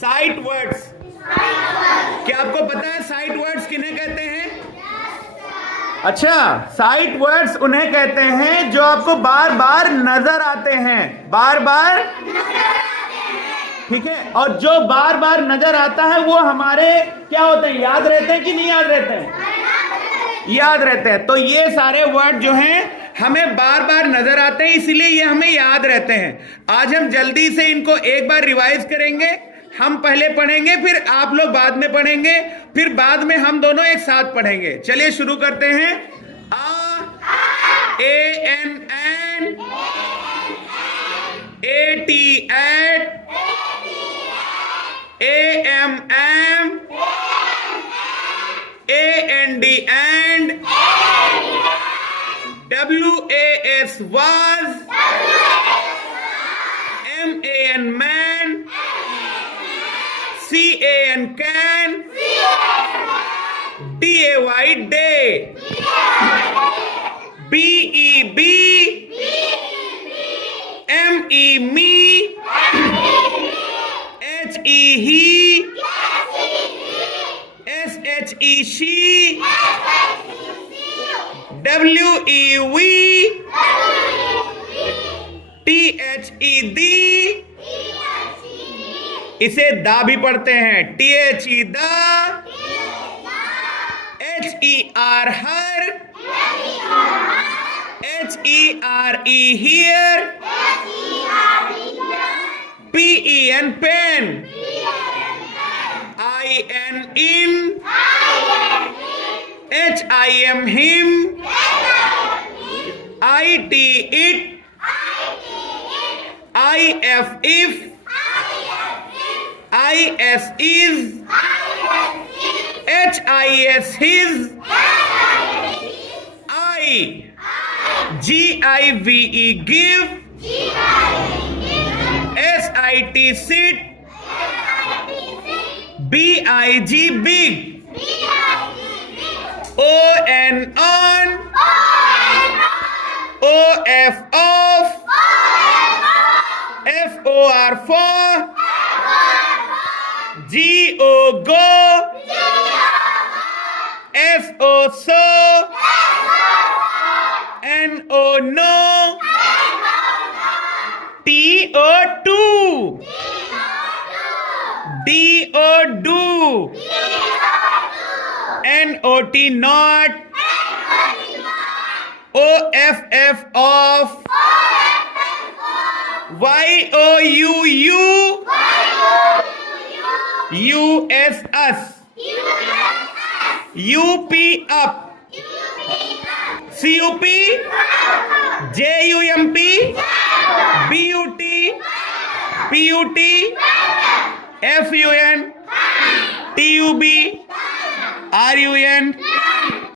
Sight words. क्या आपको पता है साइट वर्ड्स किन्हें कहते हैं? अच्छा, साइट वर्ड्स उन्हें कहते हैं जो आपको बार बार नजर आते हैं, बार बार, ठीक है। और जो बार बार नजर आता है वो हमारे क्या होते हैं, याद रहते हैं कि नहीं याद रहते हैं? याद रहते हैं। तो ये सारे वर्ड जो हैं हमें बार बार नजर आते हैं, इसीलिए ये हमें याद रहते हैं। आज हम जल्दी से इनको एक बार रिवाइज करेंगे। हम पहले पढ़ेंगे, फिर आप लोग बाद में पढ़ेंगे, फिर बाद में हम दोनों एक साथ पढ़ेंगे। चलिए शुरू करते हैं। A N N, A T at, A M M, A N D and, W A S was, M A N man, C A N can, D A Y day, B E B, M E me, H E he, S H E she, W E we, T H E thee, इसे दा भी पढ़ते हैं, T H E दा, H E R her, H E R E here, P E N pen, I N in, H I M him, I T it, I F if, I S is, H I S his, I, G I V E give, S I T sit, B I G big, O N on, O F off, F O R for, G O go, S O so, N O no, T O to, D O do, N O T not, O F F off, Y O U U, U S us, U P up, C U P, J U M P, B U T, P U T, F U N, T U B, R U N,